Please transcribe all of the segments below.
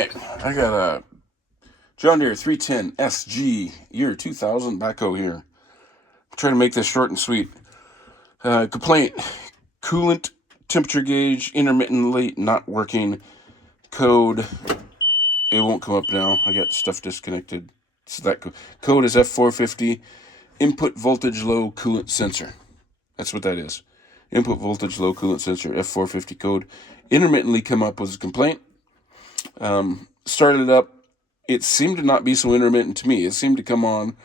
right, I got a John Deere 310 SG year 2000 backhoe here. I'm trying to make this short and sweet. Complaint: coolant temperature gauge intermittently not working. Code, it won't come up now. I got stuff disconnected. So that code is F450. Input voltage low coolant sensor. That's what that is. Input voltage low coolant sensor, F450 code. Intermittently come up was a complaint. Started it up. It seemed to not be so intermittent to me. It seemed to come on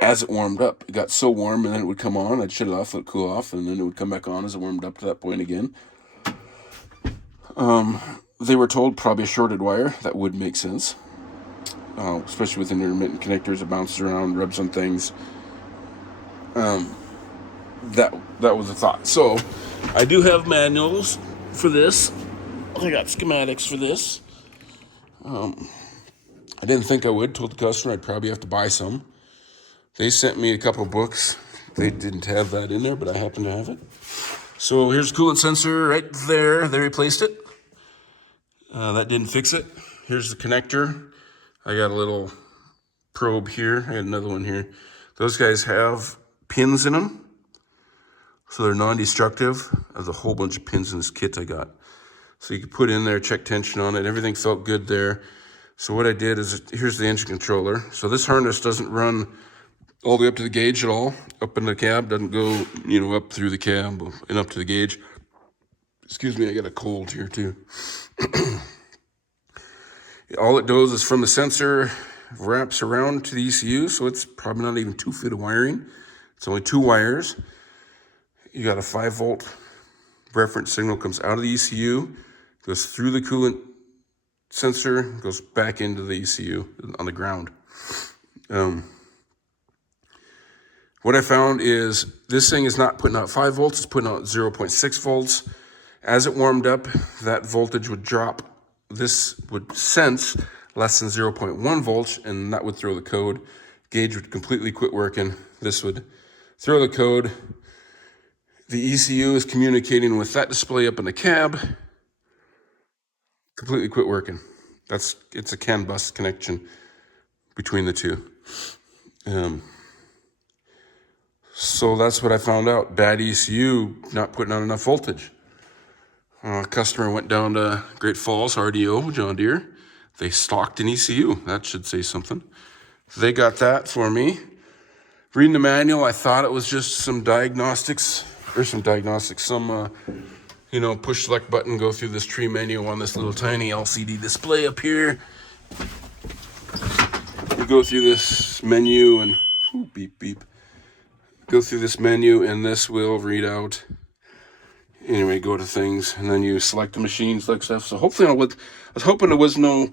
as it warmed up. It got so warm, and then it would come on. I'd shut it off, let it cool off, and then it would come back on as it warmed up to that point again. They were told probably a shorted wire. That would make sense, especially with intermittent connectors. It bounces around, rubs on things. That was a thought. So I do have manuals for this. I got schematics for this. I didn't think I would. Told the customer I'd probably have to buy some. They sent me a couple books. They didn't have that in there, but I happen to have it. So here's the coolant sensor right there. They replaced it. That didn't fix it. Here's the connector. I got a little probe here. I got another one here. Those guys have pins in them, so they're non-destructive. There's a whole bunch of pins in this kit I got. So you can put in there, check tension on it. Everything felt good there. So what I did is, here's the engine controller. So this harness doesn't run all the way up to the gauge at all. Up in the cab, doesn't go, up through the cab and up to the gauge. Excuse me, I got a cold here too. All it does is from the sensor, wraps around to the ECU, so it's probably not even 2 feet of wiring. It's only 2 wires. You got a 5-volt reference signal, comes out of the ECU, goes through the coolant sensor, goes back into the ECU on the ground. What I found is this thing is not putting out 5 volts, it's putting out 0.6 volts. As it warmed up, that voltage would drop. This would sense less than 0.1 volts, and that would throw the code. Gauge would completely quit working. This would throw the code. The ECU is communicating with that display up in the cab. Completely quit working. It's a CAN bus connection between the two. So that's what I found out. Bad ECU, not putting out enough voltage. Customer went down to Great Falls, RDO, John Deere. They stocked an ECU. That should say something. They got that for me. Reading the manual, I thought it was just some diagnostics, push select button, go through this tree menu on this little tiny LCD display up here. You go through this menu and beep, beep. Go through this menu and this will read out. Anyway, go to things and then you select the machine, select stuff. So hopefully I was hoping there was no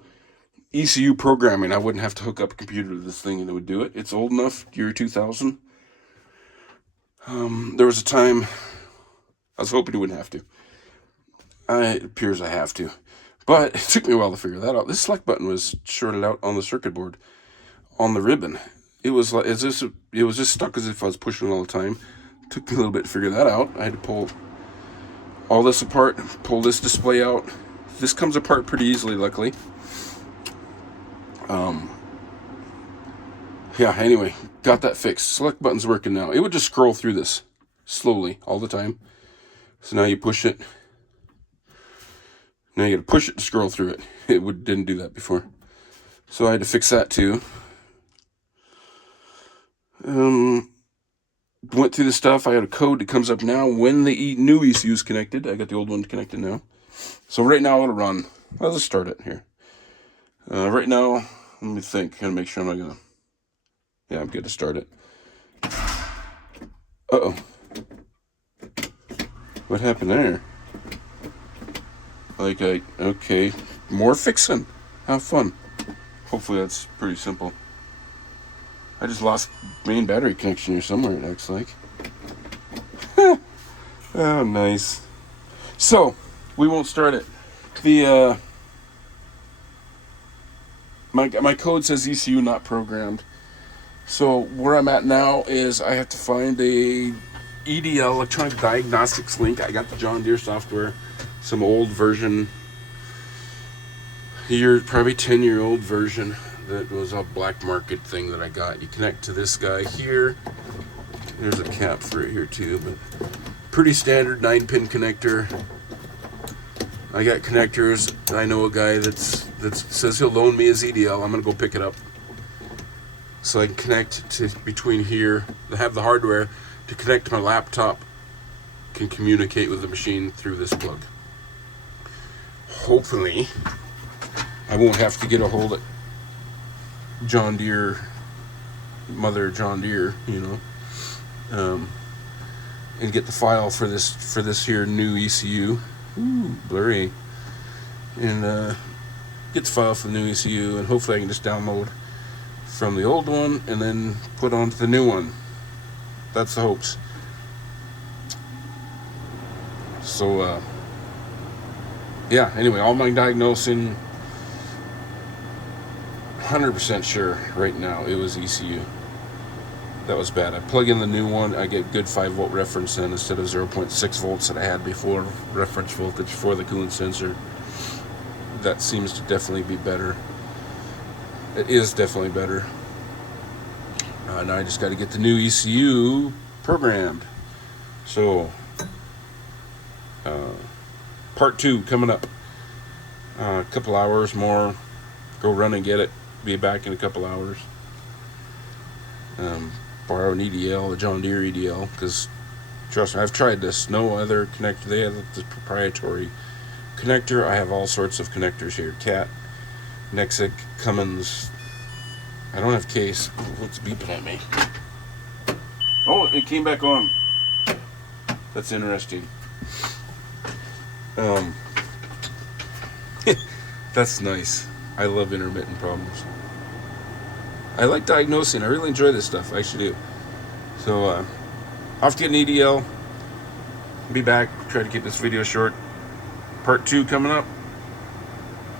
ECU programming. I wouldn't have to hook up a computer to this thing and it would do it. It's old enough, year 2000. There was a time I was hoping you wouldn't have to. It appears I have to. But it took me a while to figure that out. This select button was shorted out on the circuit board on the ribbon. It was just stuck as if I was pushing it all the time. It took me a little bit to figure that out. I had to pull all this apart, pull this display out. This comes apart pretty easily, luckily. Anyway, got that fixed. Select button's working now. It would just scroll through this slowly all the time. So now you push it. Now you gotta push it to scroll through it. It didn't do that before. So I had to fix that too. Went through the stuff. I got a code that comes up now when the new ECU is connected. I got the old one connected now. So right now it'll run. I'll just start it here. Right now, let me think. Gotta make sure I'm not gonna. Yeah, I'm good to start it. Uh-oh. What happened there? Okay, more fixing. How fun. Hopefully that's pretty simple. I just lost main battery connection here somewhere, it looks like. Oh, nice. So, we won't start it. My code says ECU not programmed. So where I'm at now is I have to find a EDL, electronic diagnostics link. I got the John Deere software, some old version. probably 10-year-old version that was a black market thing that I got. You connect to this guy here. There's a cap for it here too, but pretty standard 9-pin connector. I got connectors. I know a guy that says he'll loan me his EDL. I'm gonna go pick it up so I can connect to between here. I have the hardware to connect to my laptop. Can communicate with the machine through this plug. Hopefully, I won't have to get a hold of John Deere, Mother John Deere, you know, and get the file for this here new ECU. Ooh, blurry. And get the file for the new ECU, and hopefully I can just download from the old one and then put onto the new one. That's the hopes. So yeah, anyway, all my diagnosing, 100% sure right now it was ECU. That was bad. I plug in the new one, I get good 5-volt reference then instead of 0.6 volts that I had before, reference voltage for the coolant sensor. That seems to definitely be better. It is definitely better. Now I just got to get the new ECU programmed. So, part 2 coming up. A couple hours more. Go run and get it. Be back in a couple hours. Borrow an EDL, a John Deere EDL, because trust me, I've tried this. No other connector. They have this proprietary connector. I have all sorts of connectors here. Cat, Nexic, Cummins. I don't have case. What's beeping at me? Oh, it came back on. That's interesting. That's nice. I love intermittent problems. I like diagnosing. I really enjoy this stuff. I actually do. So, I'll have to get an EDL. Be back. Try to keep this video short. Part 2 coming up.